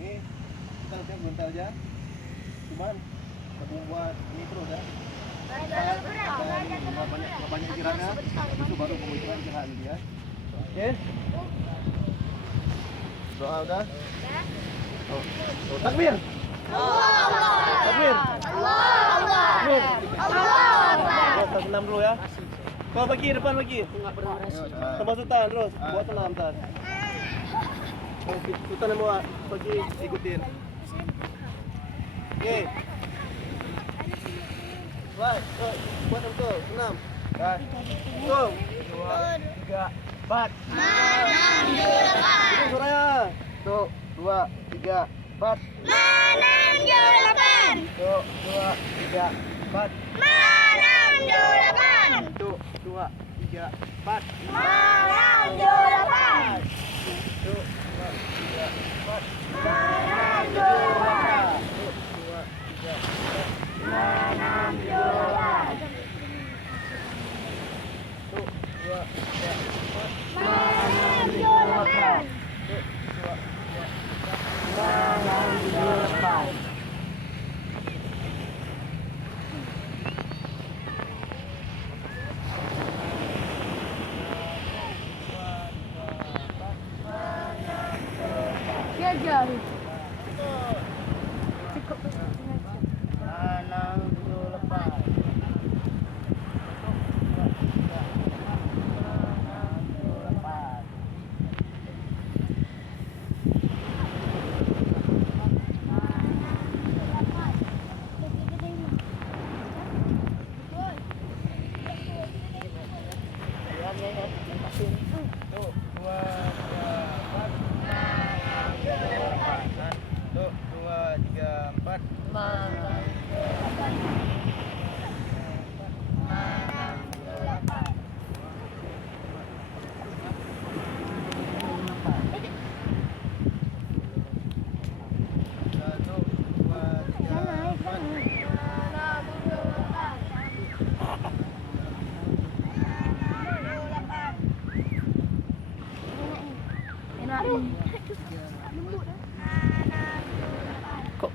Ini kita latihan bentar aja. Cuman buat ini terus ya. Banyak istirahatnya. Itu baru pemikiran istirahat nanti ya. Oke. Doa udah? Oh. Takbir. Takbir. Takbir. Kita senam dulu ya. Kau bagi depan lagi. Tambah sultan terus. Buat senam tar. Sultan yang bawa bagi ikutin. Oke. Baik, buat betul. Senam. Baik. 1, 2, 3, 4. Ini suaranya. 1, 2, 3, 4. 1, 2, 3, 4. 1, 2, 3, 4.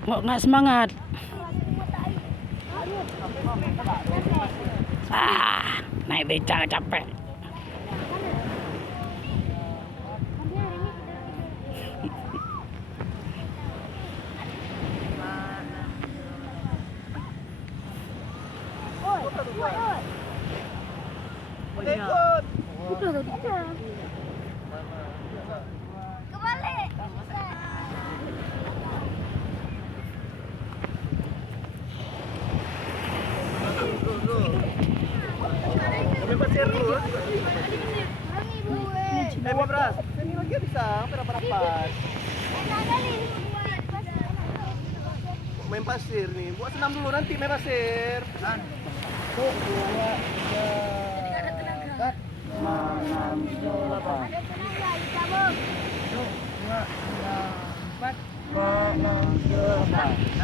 Kok nggak semangat? Naik beca capek. Kami pasir dulu. Buat beras. Ini lagi bisa rapat-rapat. Main pasir nih. Buat senam dulu nanti main pasir. 1, 2, 3, 4. 1, 2, 3, 4.